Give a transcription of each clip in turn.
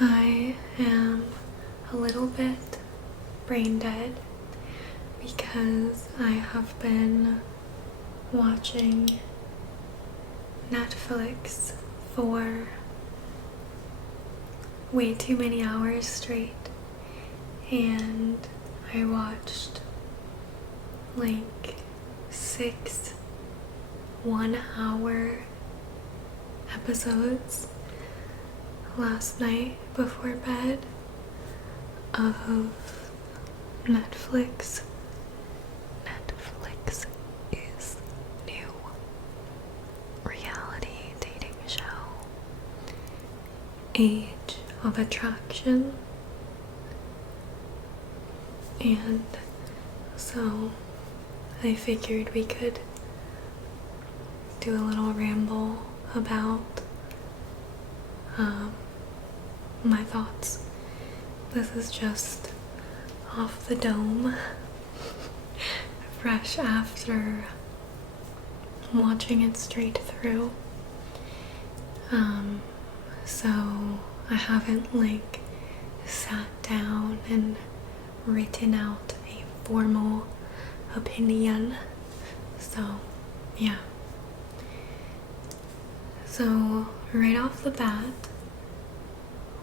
I am a little bit brain dead because I have been watching Netflix for way too many hours straight, and I watched like 6 1-hour episodes last night before bed of Netflix. Netflix is new reality dating show, Age of Attraction. And so I figured we could do a little ramble about my thoughts. This is just off the dome, fresh after watching it straight through. So I haven't sat down and written out a formal opinion. So yeah. So right off the bat,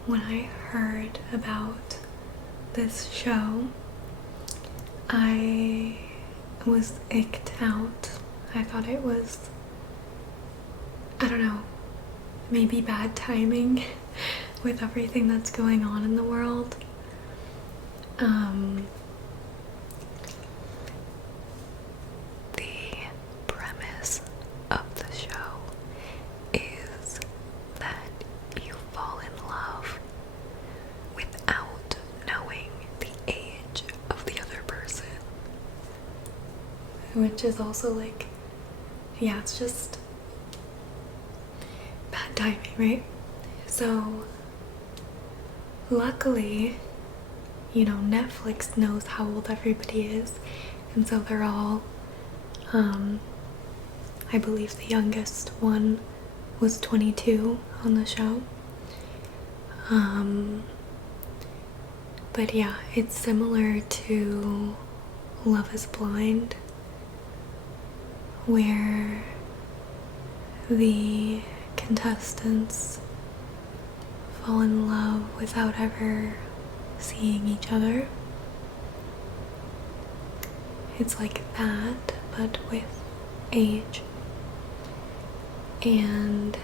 when I heard about this show, I was icked out. I thought it was, I don't know, maybe bad timing with everything that's going on in the world. The premise of the show is that you fall in love without knowing the age of the other person. Which is also yeah, it's just bad timing, right? So, luckily, Netflix knows how old everybody is, and so they're all, I believe the youngest one was 22 on the show. But yeah, it's similar to Love is Blind, where the contestants fall in love without ever seeing each other. It's like that, but with age. And,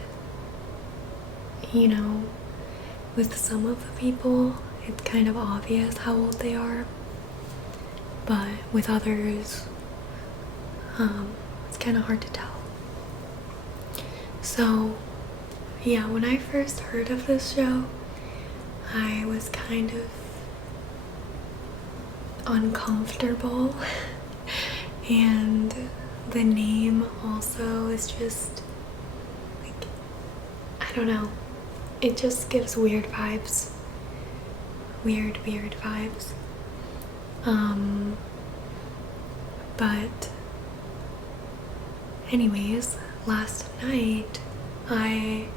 with some of the people, it's kind of obvious how old they are. But with others, it's kind of hard to tell. So, yeah, when I first heard of this show, I was kind of uncomfortable. And the name also is just, I don't know, it just gives weird vibes. Weird vibes. But anyways, last night I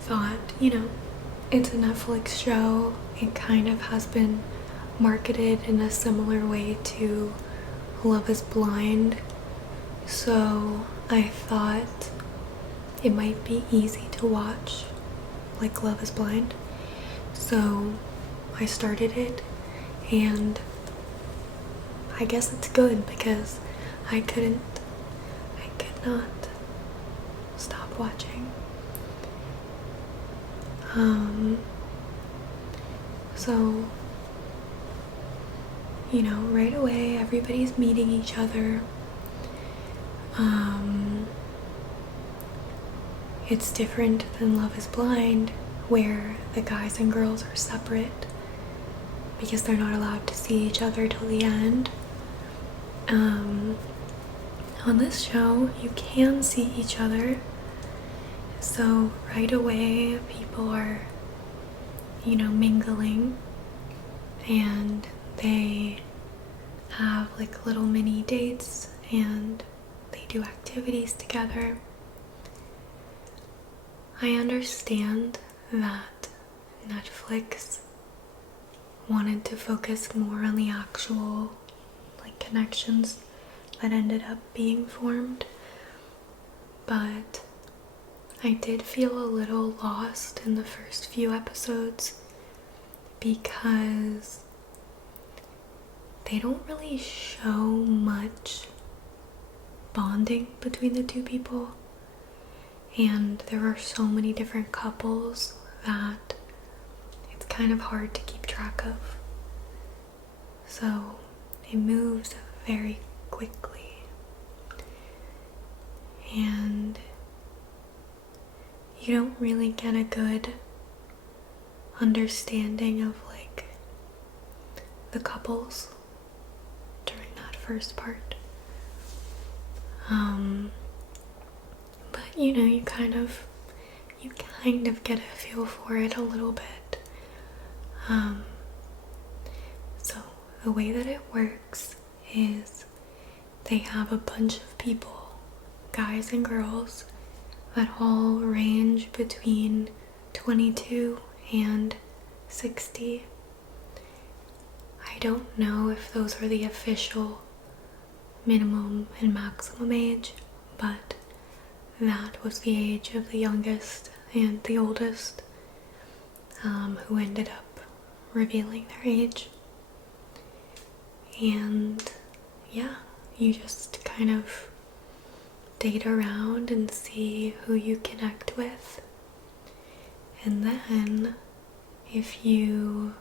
thought, it's a Netflix show. It kind of has been marketed in a similar way to Love is Blind. So I thought it might be easy to watch, like Love is Blind. So I started it, and I guess it's good because I could not stop watching. So, right away everybody's meeting each other. It's different than Love is Blind, where the guys and girls are separate because they're not allowed to see each other till the end. On this show, you can see each other. So right away, people are, mingling, and they have little mini dates, and they do activities together. I understand that Netflix wanted to focus more on the actual like connections that ended up being formed, but I did feel a little lost in the first few episodes because they don't really show much bonding between the two people, and there are so many different couples that it's kind of hard to keep track of. So it moves very quickly, and you don't really get a good understanding of like the couples during that first part. But you kind of get a feel for it a little bit. So the way that it works is they have a bunch of people, guys and girls, that all range between 22 and 60. I don't know if those are the official minimum and maximum age, but that was the age of the youngest and the oldest, who ended up revealing their age. And yeah, you just kind of date around and see who you connect with. And then if you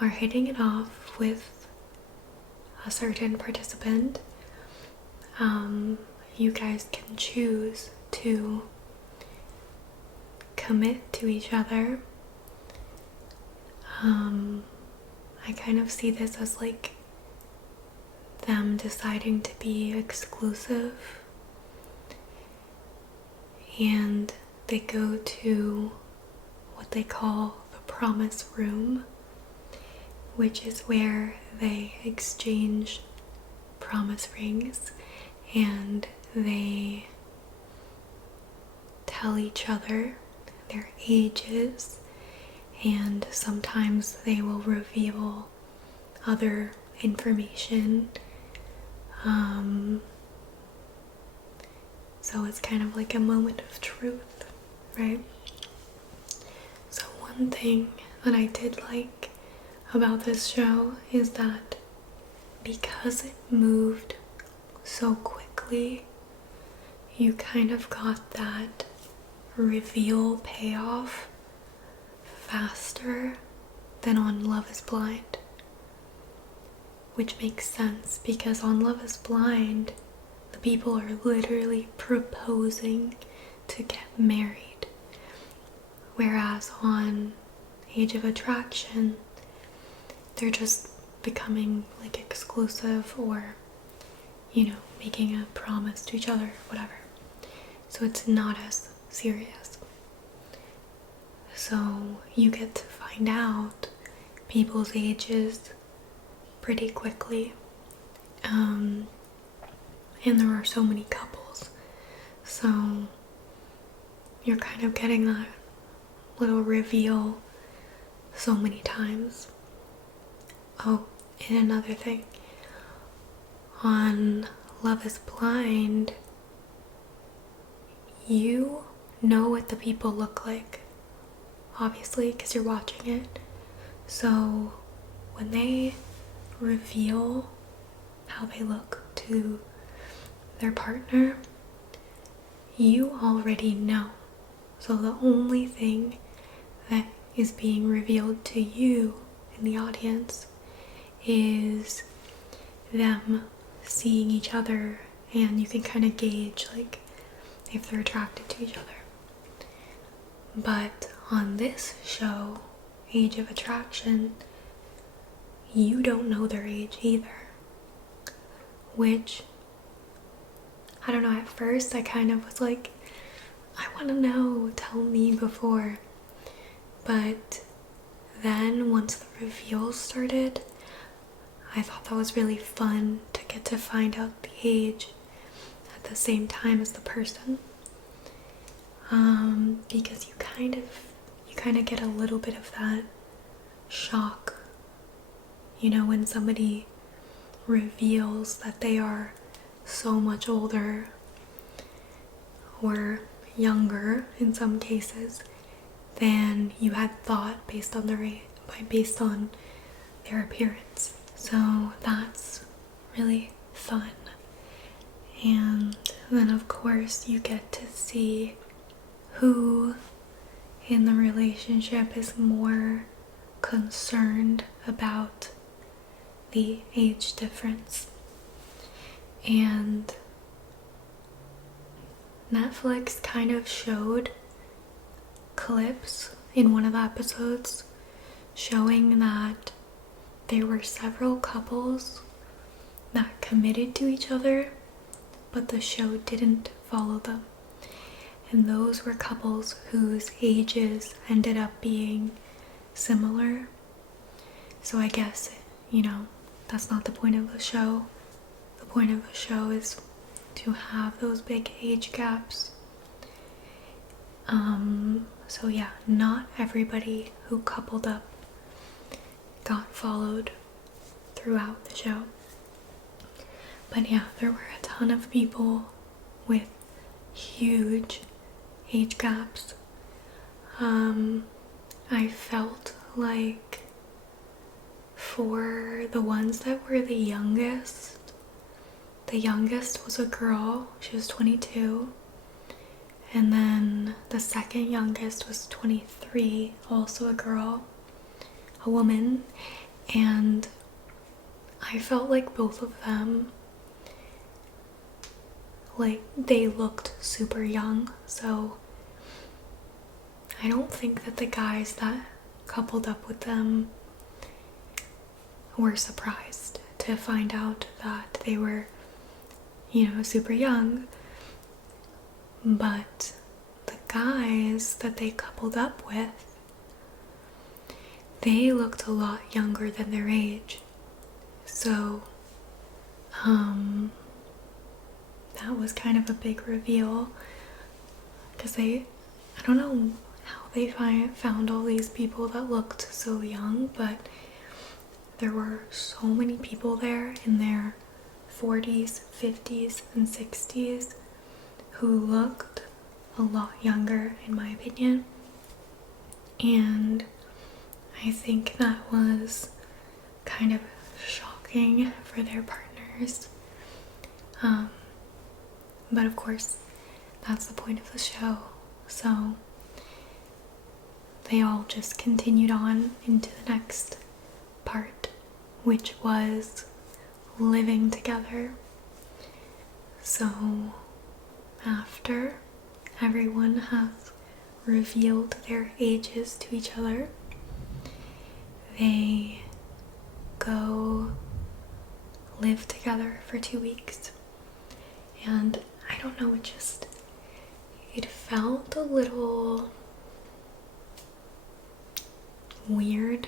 are hitting it off with a certain participant, you guys can choose to commit to each other. I kind of see this as like them deciding to be exclusive, and they go to what they call the promise room, which is where they exchange promise rings and they tell each other their ages, and sometimes they will reveal other information. So it's kind of like a moment of truth, right? So one thing that I did like about this show is that because it moved so quickly, you kind of got that reveal payoff faster than on Love is Blind. Which makes sense, because on Love is Blind, the people are literally proposing to get married. Whereas on Age of Attraction, they're just becoming like exclusive, or making a promise to each other, whatever. So it's not as serious. So you get to find out people's ages pretty quickly. And there are so many couples, so you're kind of getting that little reveal so many times. Oh, and another thing, on Love is Blind, you know what the people look like, obviously, because you're watching it. So when they reveal how they look to their partner, you already know. So the only thing that is being revealed to you in the audience is them seeing each other, and you can kind of gauge like if they're attracted to each other. But on this show, Age of Attraction, you don't know their age either, which, I don't know, at first I kind of was like, I want to know, tell me before. But then once the reveals started, I thought that was really fun to get to find out the age at the same time as the person, because you kind kind of get a little bit of that shock, you know, when somebody reveals that they are so much older or younger in some cases than you had thought based on their appearance. So that's really fun. And then of course you get to see who in the relationship is more concerned about the age difference. And Netflix kind of showed clips in one of the episodes showing that there were several couples that committed to each other, but the show didn't follow them. And those were couples whose ages ended up being similar. So I guess, you know, that's not the point of the show. The point of the show is to have those big age gaps. So yeah, not everybody who coupled up got followed throughout the show. But yeah, there were a ton of people with huge age gaps. I felt like for the ones that were the youngest was a girl. She was 22. And then the second youngest was 23, also a girl, a woman. And I felt like both of them, like, they looked super young. So I don't think that the guys that coupled up with them were surprised to find out that they were, you know, super young. But the guys that they coupled up with, they looked a lot younger than their age. So that was kind of a big reveal, because I don't know how they found all these people that looked so young, but there were so many people there in their 40s, 50s, and 60s who looked a lot younger, in my opinion. And I think that was kind of shocking for their partners. But of course, that's the point of the show. So they all just continued on into the next part, which was living together. So after everyone has revealed their ages to each other, they go live together for 2 weeks. And I don't know, it felt a little weird,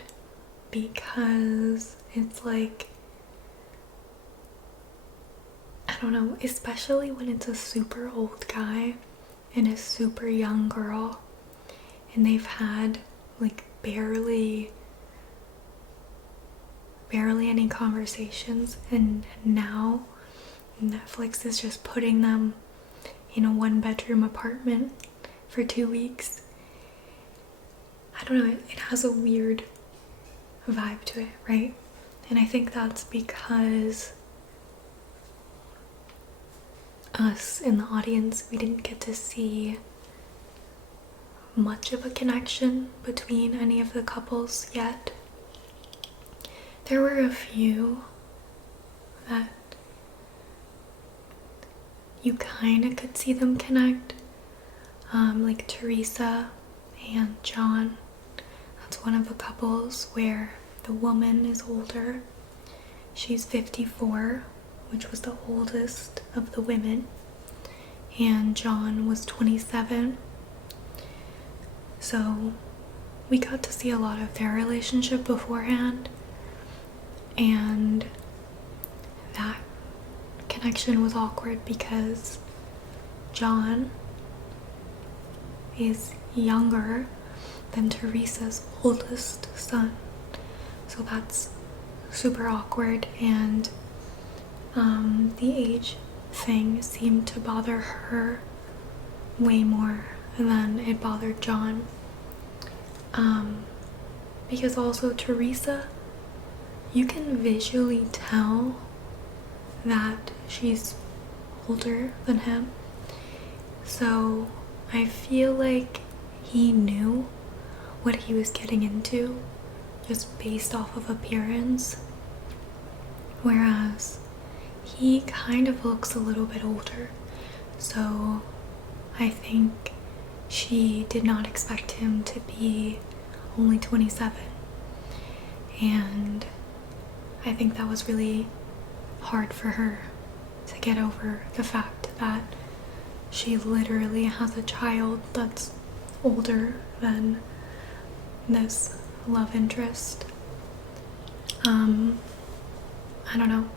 because it's like, I don't know, especially when it's a super old guy and a super young girl, and they've had like barely any conversations, and now Netflix is just putting them in a 1-bedroom apartment for 2 weeks. I don't know, it has a weird vibe to it, right? And I think that's because us in the audience, we didn't get to see much of a connection between any of the couples yet. There were a few that you kind of could see them connect, like Teresa and John. That's one of the couples where the woman is older. She's 54, which was the oldest of the women, and John was 27. So we got to see a lot of their relationship beforehand, and that connection was awkward because John is younger than Teresa's oldest son. So that's super awkward, and the age thing seemed to bother her way more than it bothered John. Because also Teresa, you can visually tell that she's older than him. So I feel like he knew what he was getting into just based off of appearance. Whereas he kind of looks a little bit older. So I think she did not expect him to be only 27. And I think that was really hard for her to get over the fact that she literally has a child that's older than this love interest. I don't know.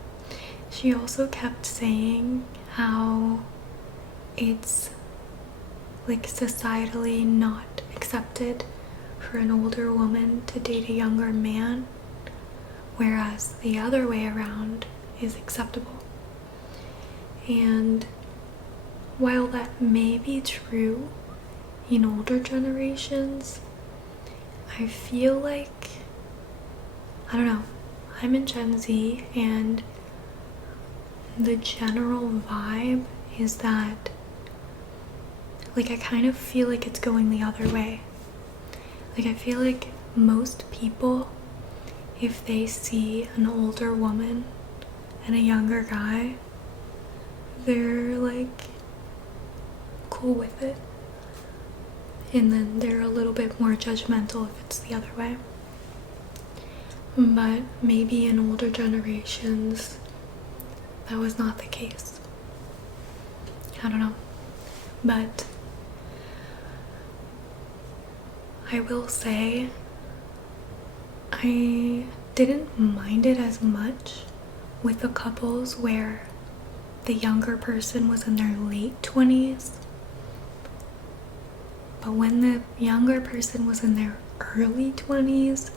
She also kept saying how it's like societally not accepted for an older woman to date a younger man, whereas the other way around is acceptable. And while that may be true in older generations, I feel like, I don't know, I'm in Gen Z, and the general vibe is that, like, I kind of feel like it's going the other way. Like, I feel like most people, if they see an older woman and a younger guy, they're like cool with it. And then they're a little bit more judgmental if it's the other way. But maybe in older generations, that was not the case. I don't know. But I will say I didn't mind it as much with the couples where the younger person was in their late 20s. But when the younger person was in their early 20s,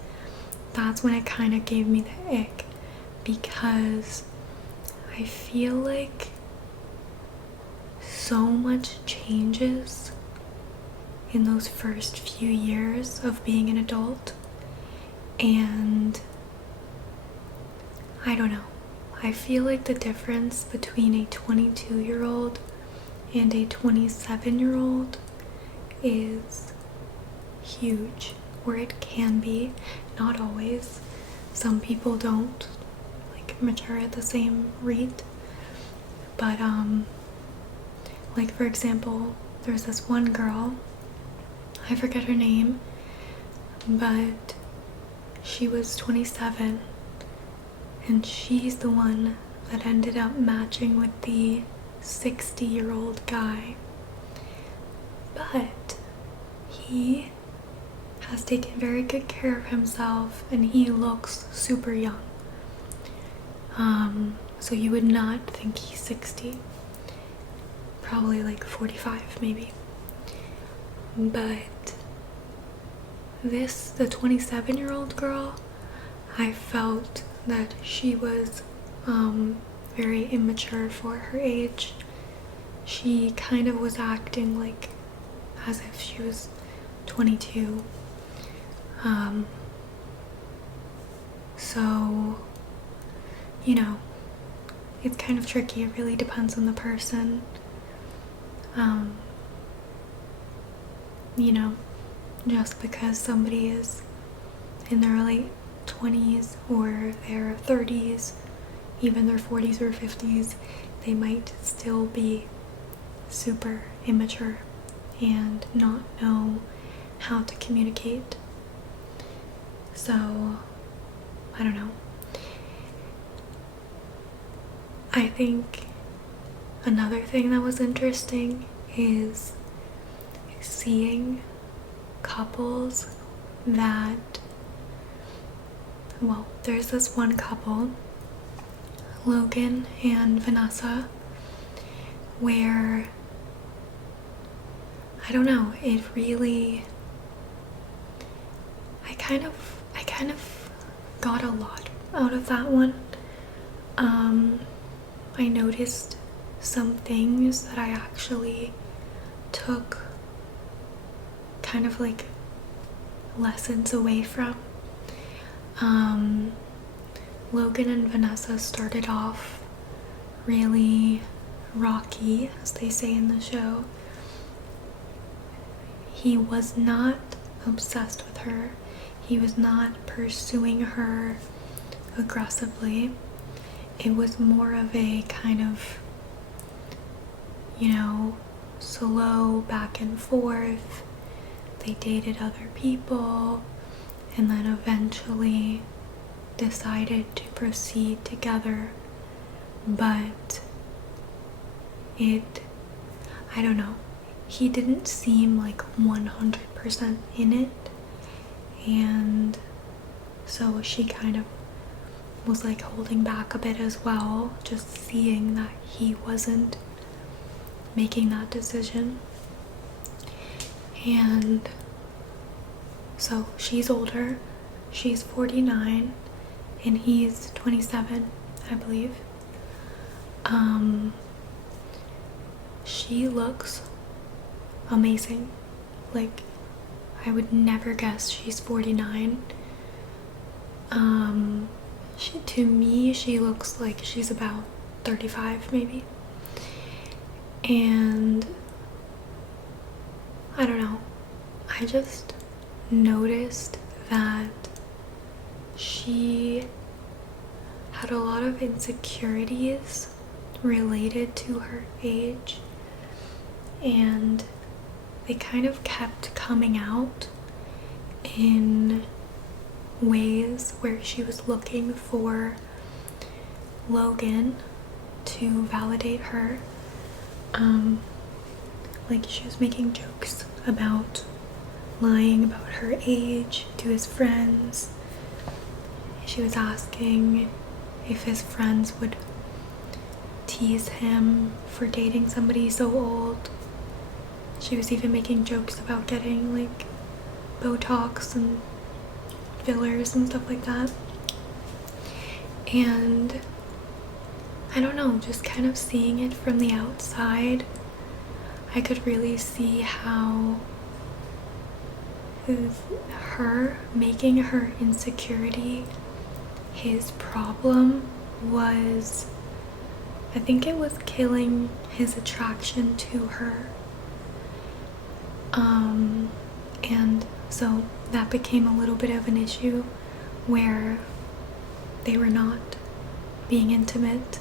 that's when it kind of gave me the ick, because I feel like so much changes in those first few years of being an adult, and I don't know. I feel like the difference between a 22-year-old and a 27-year-old is huge, or it can be. Not always. Some people don't like mature at the same rate, but like, for example, there's this one girl, I forget her name, but she was 27, and she's the one that ended up matching with the 60-year-old guy. But he has taken very good care of himself, and he looks super young. So you would not think he's 60. Probably like 45 maybe. But the 27-year-old girl, I felt that she was very immature for her age. She kind of was acting like as if she was 22. So, you know, it's kind of tricky. It really depends on the person. You know, just because somebody is in their late 20s or their 30s, even their 40s or 50s, they might still be super immature and not know how to communicate. So, I don't know. I think another thing that was interesting is seeing couples that, well, there's this one couple, Logan and Vanessa, where, I don't know, it really I kind of got a lot out of that one. I noticed some things that I actually took kind of like lessons away from. Logan and Vanessa started off really rocky, as they say in the show. He was not obsessed with her. He was not pursuing her aggressively. It was more of a kind of, slow back and forth. They dated other people and then eventually decided to proceed together. But I don't know, he didn't seem like 100% in it, and so she kind of was like holding back a bit as well, just seeing that he wasn't making that decision. And so she's older, she's 49 and he's 27, I believe. She looks amazing. Like, I would never guess she's 49. To me, she looks like she's about 35 maybe. And I don't know, I just noticed that she had a lot of insecurities related to her age, and they kind of kept coming out in ways where she was looking for Logan to validate her. Like, she was making jokes about lying about her age to his friends. She was asking if his friends would tease him for dating somebody so old. She was even making jokes about getting like Botox and fillers and stuff like that. And I don't know, just kind of seeing it from the outside, I could really see how her making her insecurity his problem was, I think it was killing his attraction to her. And so that became a little bit of an issue where they were not being intimate,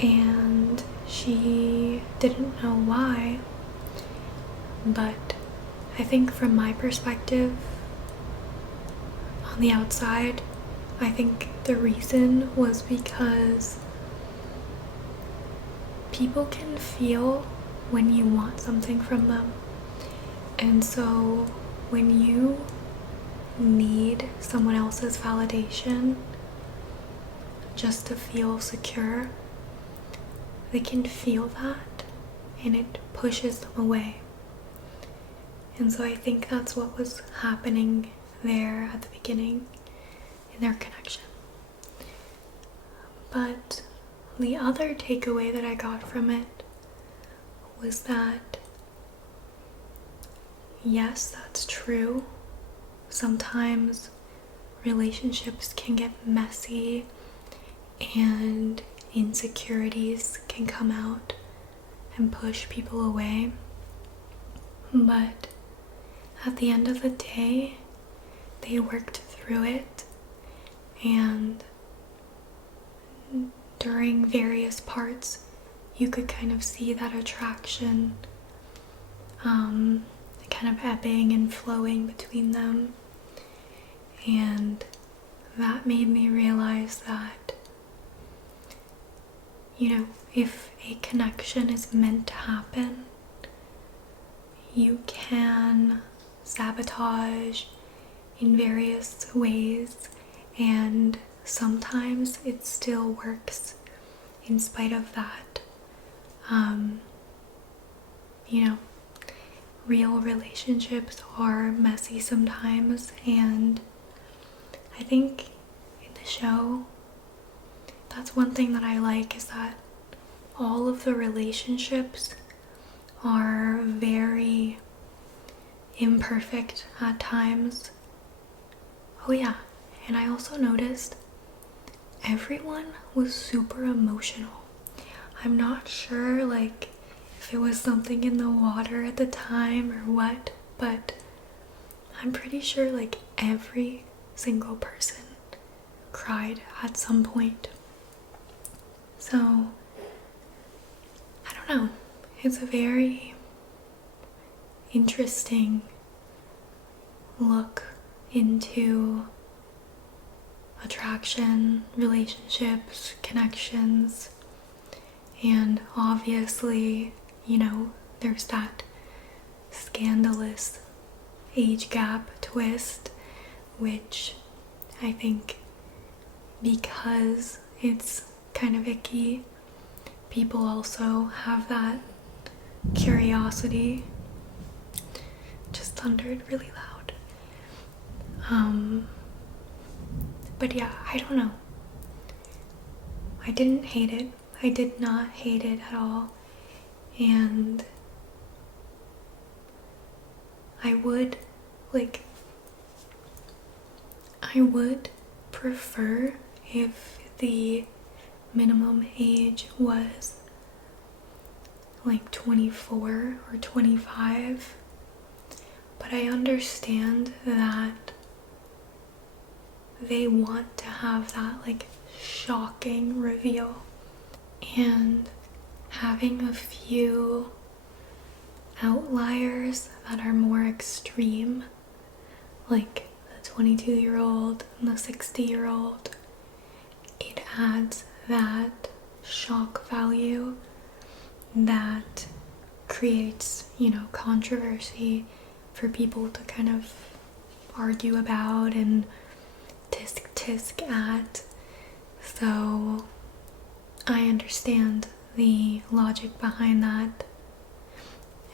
and she didn't know why. But I think from my perspective, on the outside, I think the reason was because people can feel when you want something from them. And so when you need someone else's validation just to feel secure, they can feel that and it pushes them away. And so I think that's what was happening there at the beginning in their connection. But the other takeaway that I got from it was that, yes, that's true. Sometimes relationships can get messy and insecurities can come out and push people away. But at the end of the day, they worked through it, and during various parts, you could kind of see that attraction kind of ebbing and flowing between them. And that made me realize that, if a connection is meant to happen, you can sabotage in various ways, and sometimes it still works in spite of that. real relationships are messy sometimes, and I think in the show, that's one thing that I like, is that all of the relationships are very imperfect at times. Oh yeah, and I also noticed everyone was super emotional. I'm not sure like if it was something in the water at the time or what, but I'm pretty sure like every single person cried at some point. So I don't know, it's a very interesting look into attraction, relationships, connections, and obviously, you know, there's that scandalous age gap twist, which I think because it's kind of icky, people also have that curiosity. Just thundered really loud. But yeah, I don't know. I didn't hate it. I did not hate it at all. And I would prefer if the minimum age was like 24 or 25. But I understand that they want to have that like shocking reveal, and having a few outliers that are more extreme, like the 22-year-old and the 60-year-old, it adds that shock value that creates, you know, controversy for people to kind of argue about and tisk at. So I understand the logic behind that,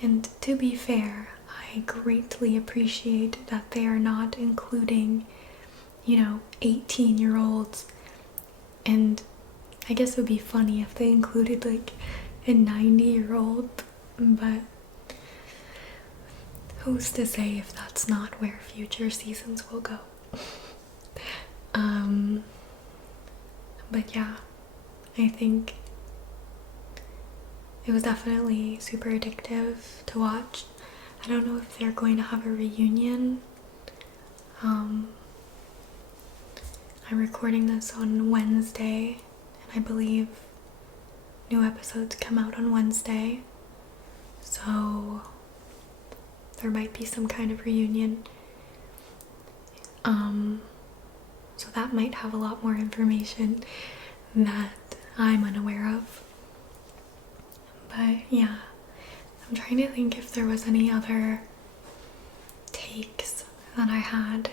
and to be fair, I greatly appreciate that they are not including, you know, 18-year-olds, and I guess it would be funny if they included like a 90-year-old, but who's to say if that's not where future seasons will go. But yeah, I think it was definitely super addictive to watch. I don't know if they're going to have a reunion. I'm recording this on Wednesday, and I believe new episodes come out on Wednesday. So there might be some kind of reunion. So that might have a lot more information that I'm unaware of. But yeah, I'm trying to think if there was any other takes that I had.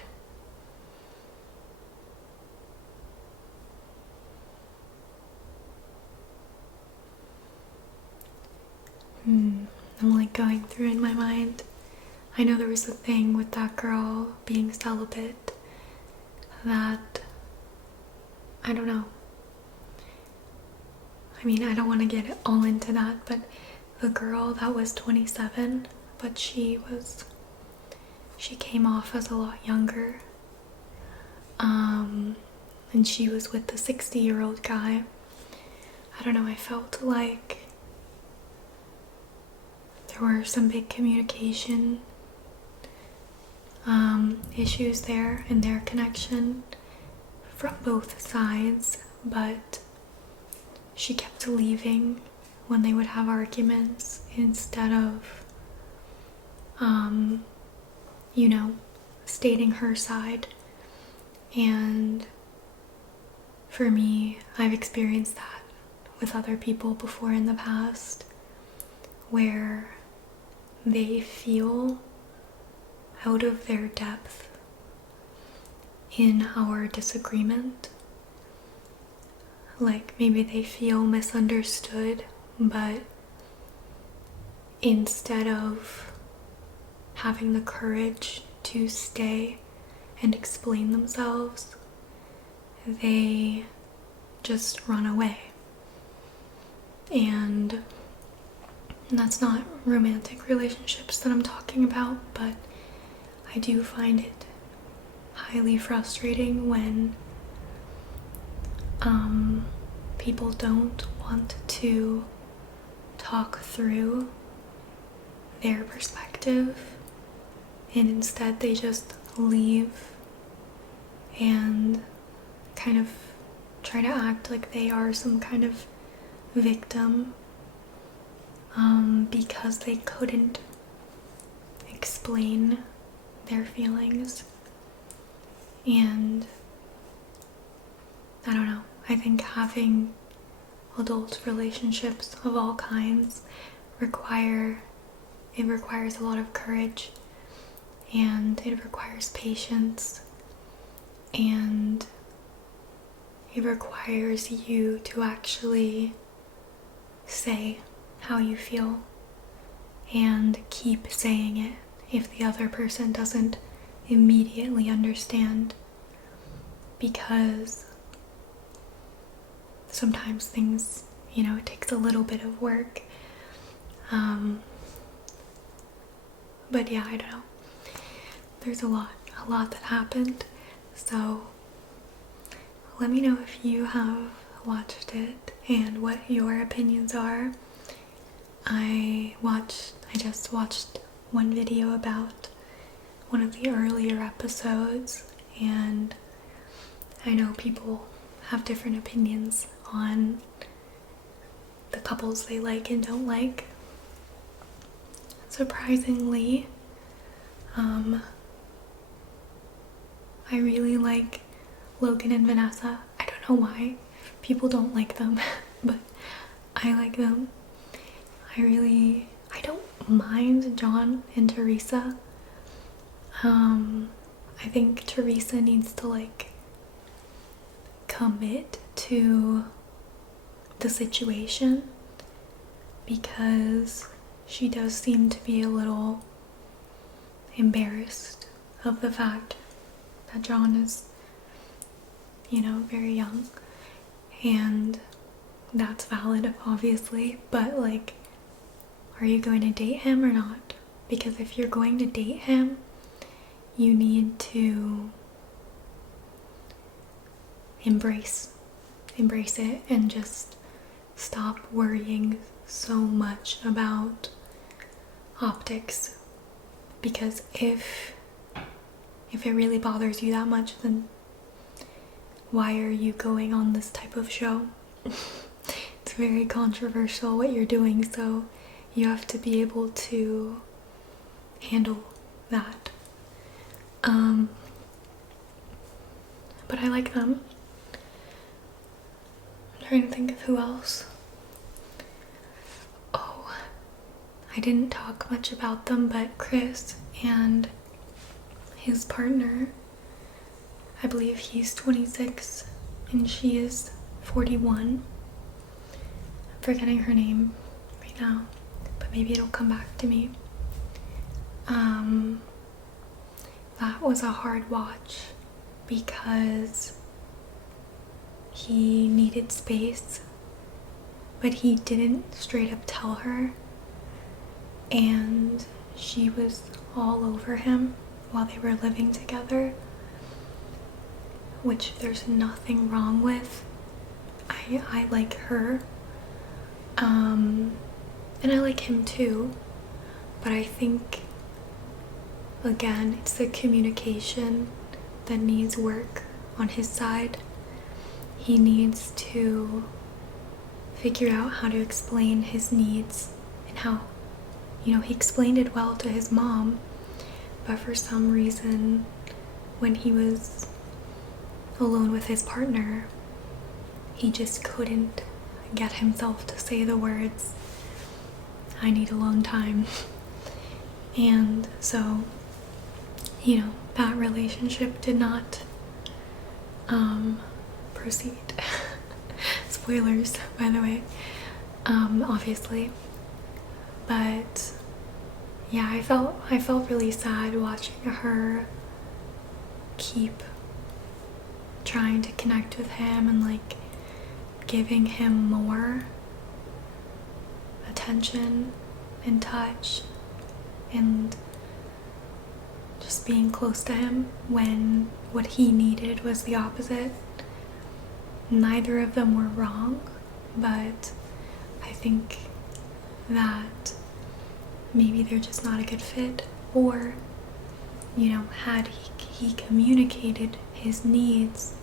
I'm like going through in my mind. I know there was a thing with that girl being celibate that, I don't know. I mean, I don't want to get all into that, but the girl that was 27, but she came off as a lot younger. And she was with the 60-year-old guy. I don't know, I felt like there were some big communication issues there in their connection from both sides, but she kept leaving when they would have arguments instead of, you know, stating her side. And for me, I've experienced that with other people before in the past, where they feel out of their depth in our disagreement. Like maybe they feel misunderstood, but instead of having the courage to stay and explain themselves, they just run away. And that's not romantic relationships that I'm talking about, but I do find it highly frustrating when people don't want to talk through their perspective, and instead they just leave and kind of try to act like they are some kind of victim because they couldn't explain their feelings. And I don't know, I think having adult relationships of all kinds requires a lot of courage, and it requires patience, and it requires you to actually say how you feel and keep saying it if the other person doesn't immediately understand, because sometimes things, it takes a little bit of work. But yeah, I don't know. There's a lot that happened. So let me know if you have watched it and what your opinions are. I just watched one video about one of the earlier episodes, and I know people have different opinions on the couples they like and don't like. Surprisingly, I really like Logan and Vanessa. I don't know why people don't like them, but I like them. I don't mind John and Teresa. I think Teresa needs to commit to the situation, because she does seem to be a little embarrassed of the fact that John is, very young, and that's valid, obviously, but are you going to date him or not? Because if you're going to date him, you need to embrace it and just stop worrying so much about optics, because if it really bothers you that much, then why are you going on this type of show? It's very controversial what you're doing, so you have to be able to handle that. But I like them. I'm trying to think of who else. Oh, I didn't talk much about them, but Chris and his partner, I believe he's 26 and she is 41. I'm forgetting her name right now, but maybe it'll come back to me. That was a hard watch because he needed space, but he didn't straight up tell her, and she was all over him while they were living together, which there's nothing wrong with. I like her, and I like him too, but I think, again, it's the communication that needs work on his side. He needs to figure out how to explain his needs and how, he explained it well to his mom, but for some reason, when he was alone with his partner, he just couldn't get himself to say the words, "I need alone time." And so, that relationship did not proceed. Spoilers, by the way, obviously. But yeah, I felt really sad watching her keep trying to connect with him and like giving him more attention and touch and just being close to him when what he needed was the opposite. Neither of them were wrong, but I think that maybe they're just not a good fit, or, you know, had he communicated his needs,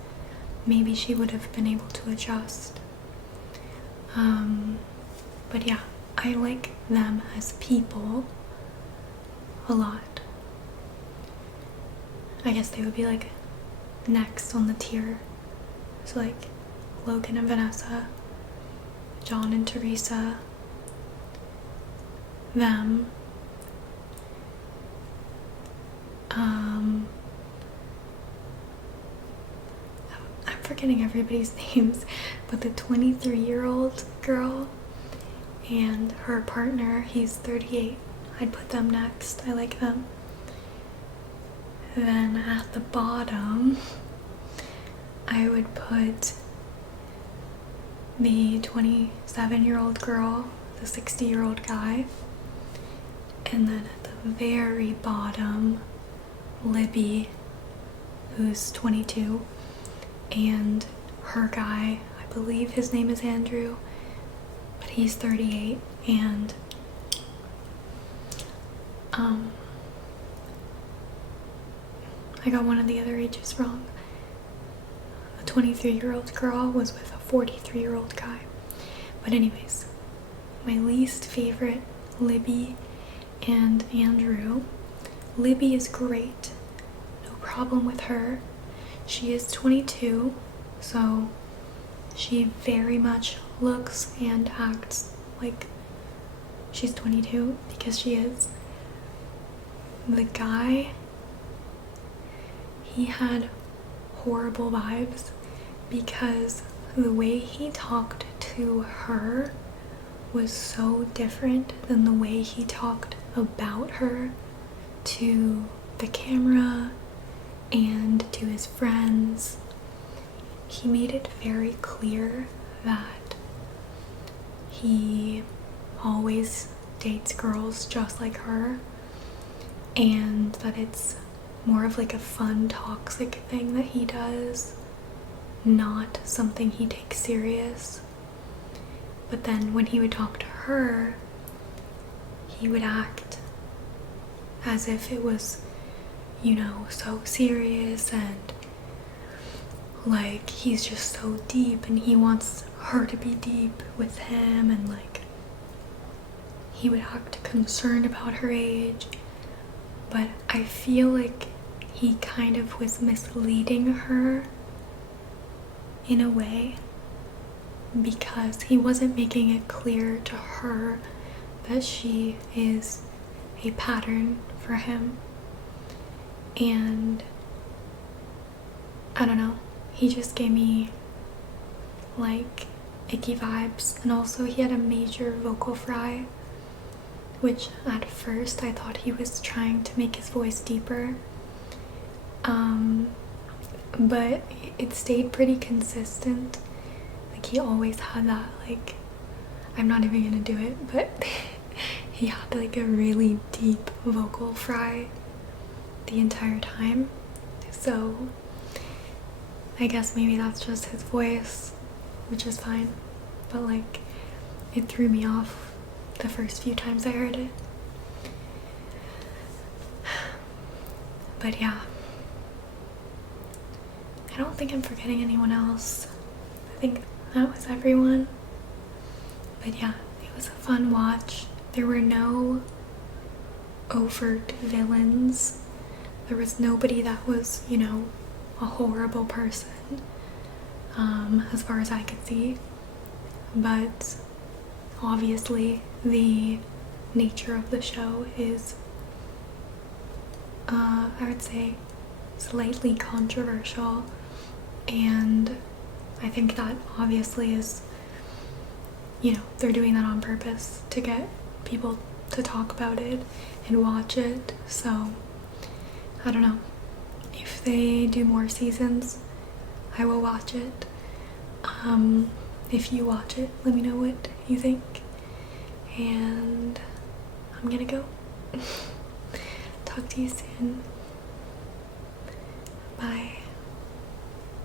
maybe she would have been able to adjust. But yeah, I like them as people a lot. I guess they would be like next on the tier. So like Logan and Vanessa, John and Teresa, them. I'm forgetting everybody's names, but the 23-year-old girl and her partner, he's 38. I'd put them next. I like them. Then at the bottom, I would put the 27-year-old girl, the 60-year-old guy, and then at the very bottom, Libby, who's 22, and her guy, I believe his name is Andrew, but he's 38, and I got one of the other ages wrong. The 23-year-old girl was with a 43-year-old guy. But anyways, my least favorite, Libby and Andrew. Libby is great. No problem with her. She is 22, so she very much looks and acts like she's 22 because she is. The guy, he had horrible vibes because the way he talked to her was so different than the way he talked about her to the camera and to his friends. He made it very clear that he always dates girls just like her, and that it's more of like a fun, toxic thing that he does, not something he takes serious. But then when he would talk to her, he would act as if it was, you know, so serious, and like he's just so deep and he wants her to be deep with him, and like he would act concerned about her age. But I feel like he kind of was misleading her in a way, because he wasn't making it clear to her that she is a pattern for him. And I don't know, he just gave me like icky vibes. And also he had a major vocal fry, which at first I thought he was trying to make his voice deeper, but it stayed pretty consistent. Like he always had that, like, I'm not even gonna do it, but he had like a really deep vocal fry the entire time. So I guess maybe that's just his voice, which is fine, but like it threw me off the first few times I heard it. But yeah, I don't think I'm forgetting anyone else. I think that was everyone. But yeah, it was a fun watch. There were no overt villains. There was nobody that was, you know, a horrible person, as far as I could see. But obviously the nature of the show is, I would say, slightly controversial, and I think that obviously is, you know, they're doing that on purpose to get people to to talk about it and watch it. So I don't know. If they do more seasons, I will watch it. If you watch it, let me know what you think. And I'm gonna go. Talk to you soon. Bye.